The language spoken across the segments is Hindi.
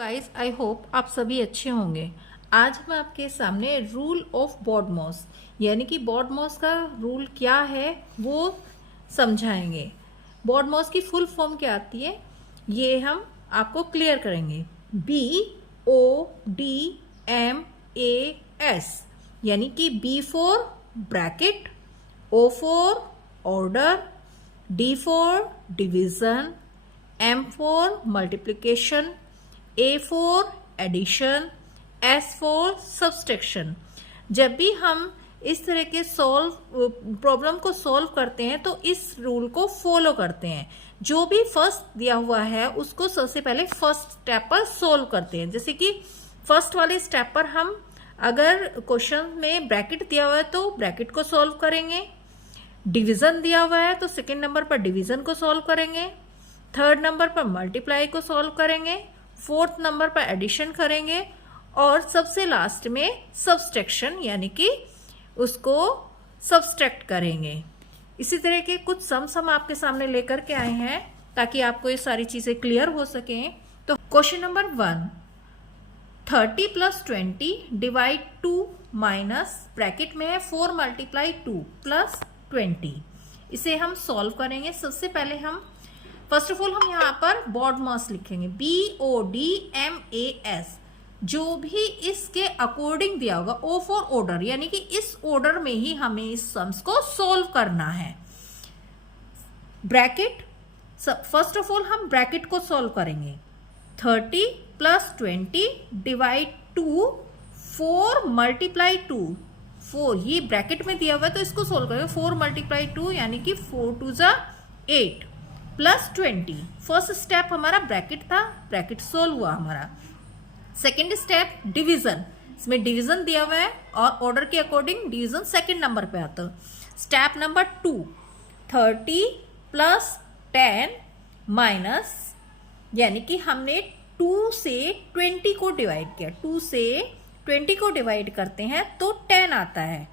गाइस, आई होप आप सभी अच्छे होंगे। आज हम आपके सामने रूल ऑफ बॉडमॉस यानी कि बॉडमॉस का रूल क्या है वो समझाएंगे। बॉडमॉस की फुल फॉर्म क्या आती है ये हम आपको क्लियर करेंगे। BODMAS यानी कि B for bracket, O for order, D for division, M for multiplication, A for addition, S for subtraction. जब भी हम इस तरह के प्रॉब्लम को सॉल्व करते हैं तो इस रूल को फॉलो करते हैं। जो भी फर्स्ट दिया हुआ है उसको सबसे पहले फर्स्ट स्टेप पर सॉल्व करते हैं। जैसे कि फर्स्ट वाले स्टेप पर हम अगर क्वेश्चन में ब्रैकेट दिया हुआ है तो ब्रैकेट को सॉल्व करेंगे, डिवीजन दिया हुआ है तो सेकेंड नंबर पर डिवीजन को सॉल्व करेंगे, थर्ड नंबर पर मल्टीप्लाई को सॉल्व करेंगे, फोर्थ नंबर पर एडिशन करेंगे और सबसे लास्ट में सब्सट्रैक्शन यानी कि उसको सब्सट्रैक्ट करेंगे। इसी तरह के कुछ सम आपके सामने लेकर के आए हैं ताकि आपको ये सारी चीजें क्लियर हो सकें। तो question number 1, 30 + 20 divide 2 minus bracket में है 4 × 2 + 20। इसे हम सॉल्व करेंगे। सबसे पहले हम फर्स्ट ऑफ ऑल हम यहाँ पर बॉडमॉस लिखेंगे BODMAS। जो भी इसके अकॉर्डिंग दिया होगा, O फॉर ऑर्डर यानी कि इस ऑर्डर में ही हमें इस सम्स को सॉल्व करना है। ब्रैकेट, फर्स्ट ऑफ ऑल हम ब्रैकेट को सॉल्व करेंगे। 30 + 20 डिवाइड 2, 4 × 2, 4 ये ब्रैकेट में दिया हुआ है तो इसको सॉल्व करेंगे। 4 × 2 यानी कि 4 × 2 = 8 + 20। फर्स्ट स्टेप हमारा ब्रैकेट था, ब्रैकेट सोल्व हुआ हमारा। सेकेंड स्टेप डिवीजन, इसमें डिवीजन दिया हुआ है और ऑर्डर के अकॉर्डिंग डिवीजन सेकेंड नंबर पे आता है। स्टेप नंबर 2, 30 + 10 माइनस यानी कि हमने 2 से 20 को डिवाइड किया। 2 से 20 को डिवाइड करते हैं तो 10 आता है।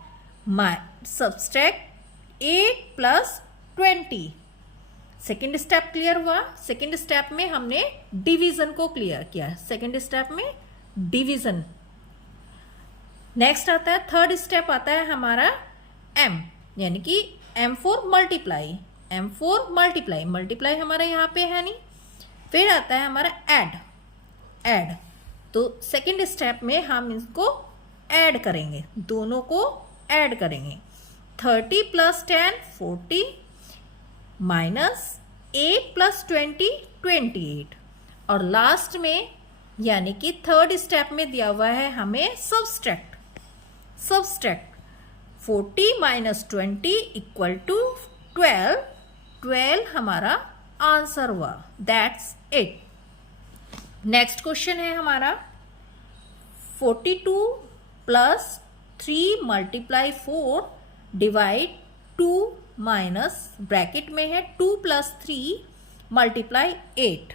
सब्सट्रैक्ट 8 + 20। सेकेंड स्टेप क्लियर हुआ। सेकेंड स्टेप में हमने डिवीजन को क्लियर किया। सेकेंड स्टेप में डिवीजन। नेक्स्ट आता है थर्ड स्टेप आता है हमारा M यानी कि M for multiply. M for multiply, multiply हमारा यहाँ पे है नहीं। फिर आता है हमारा ऐड। तो सेकेंड स्टेप में हम इसको ऐड करेंगे, दोनों को ऐड करेंगे। 30 + 10 40 माइनस 8 + 20 28। और लास्ट में यानी कि थर्ड स्टेप में दिया हुआ है हमें सब्सट्रैक्ट 40 - 20 = 12। 12 हमारा आंसर हुआ। That's it. नेक्स्ट क्वेश्चन है हमारा 42 + 3 × 4 डिवाइड 2 माइनस ब्रैकेट में है 2 + 3 × 8।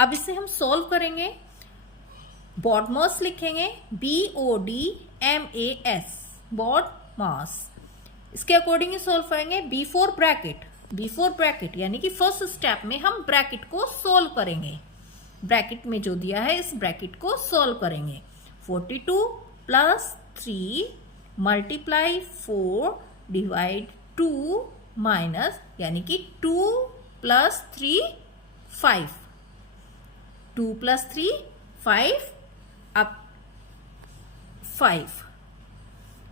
अब इसे हम सॉल्व करेंगे। बॉडमॉस लिखेंगे BODMAS, बॉडमॉस। इसके अकॉर्डिंग ही सॉल्व करेंगे। B फॉर ब्रैकेट यानी कि फर्स्ट स्टेप में हम ब्रैकेट को सॉल्व करेंगे। ब्रैकेट में जो दिया है इस ब्रैकेट को सॉल्व करेंगे। 42 + 3 × 4 डिवाइड 2 माइनस यानी कि 2 + 3 5। 2 + 3 5। अब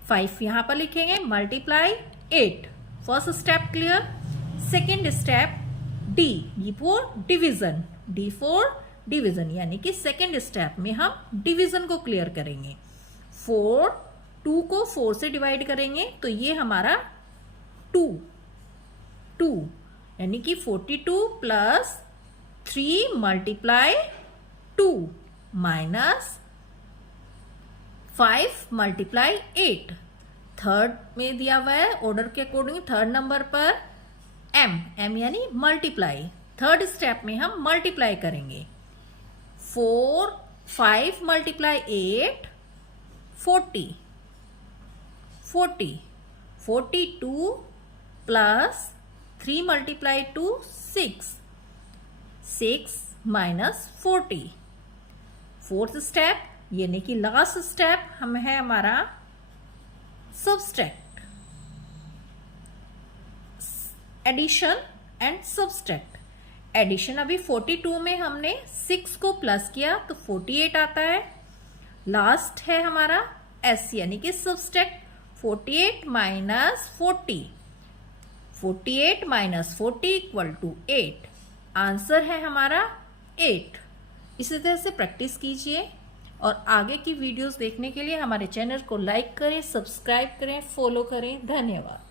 5 यहां पर लिखेंगे multiply 8। First step clear. Second step D for division यानी कि सेकेंड स्टेप में हम डिवीजन को क्लियर करेंगे। 2 को 4 से डिवाइड करेंगे तो ये हमारा 2 यानी कि 42 + 3 × 2 माइनस 5 × 8। थर्ड में दिया हुआ है ऑर्डर के अकॉर्डिंग थर्ड नंबर पर M यानी मल्टीप्लाई। थर्ड स्टेप में हम मल्टीप्लाई करेंगे। 5 × 8 40। 42 + 3 × 2 6 6 - 40 फोर्थ स्टेप यानी कि लास्ट स्टेप हम है हमारा subtract, addition and subtract. Addition अभी 42 में हमने 6 को प्लस किया तो 48 आता है। लास्ट है हमारा एस यानी कि subtract, 48 minus 40, 48 minus 40 equal to 8। Answer है हमारा 8। इसी तरह से प्रैक्टिस कीजिए और आगे की वीडियोस देखने के लिए हमारे चैनल को लाइक करें, सब्सक्राइब करें, फॉलो करें। धन्यवाद।